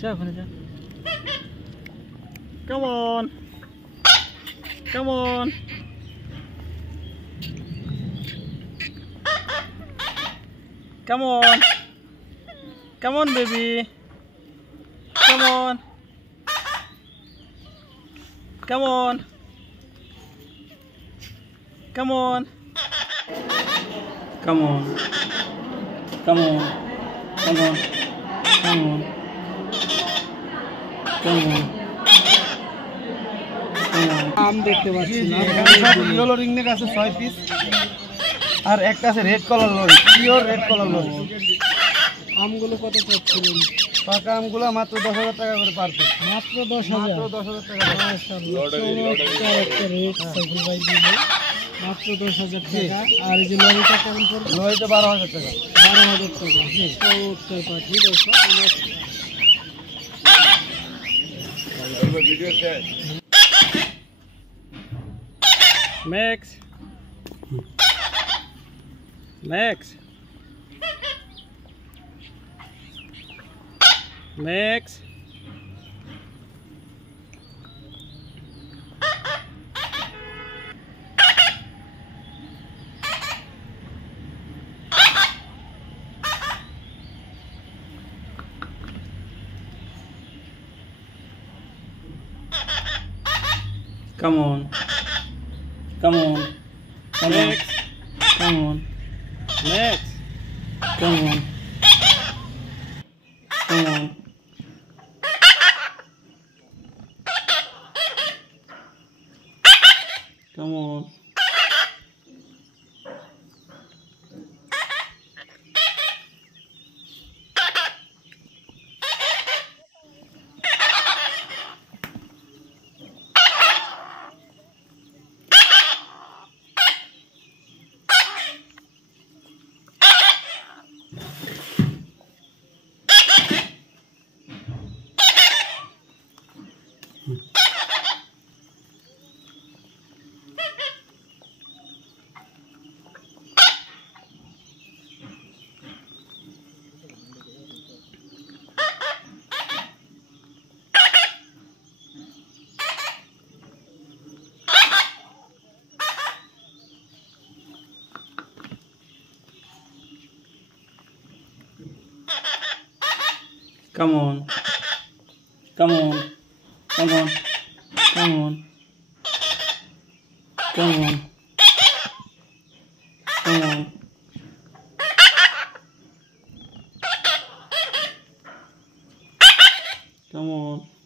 যা ওখানে যা। Come on. Come on. Come on. Come on, baby. Come on. Come on. Come on. Come on. Come on. Come on. Come on. Come on. আম দেখতে পাচ্ছি না, সব yellow ringneck আছে 6 piece, আর একটা আছে red colour lorry, pure red colour lorry. আমগুলো কত চাচ্ছিলেন? পাকা আমগুলো মাত্র 10,000 টাকা করে পার পিস। মাত্র 10,000? মাত্র 10,000 টাকা। মাশাআল্লাহ, চমৎকার একটা রেট সাইকেল ভাই দিলে, মাত্র 10,000 টাকা। আর এই যে লরিটা কেমন পড়বে? লরিটা 12,000 টাকা। 12,000 টাকা। চমৎকার পাখি দর্শক। Max. Max. Max. Come on. Come on. Max. Come on. Max. Come on. Come on. Come on. Come on. Come on. Come on. Come on. Come on. Come on. Come on.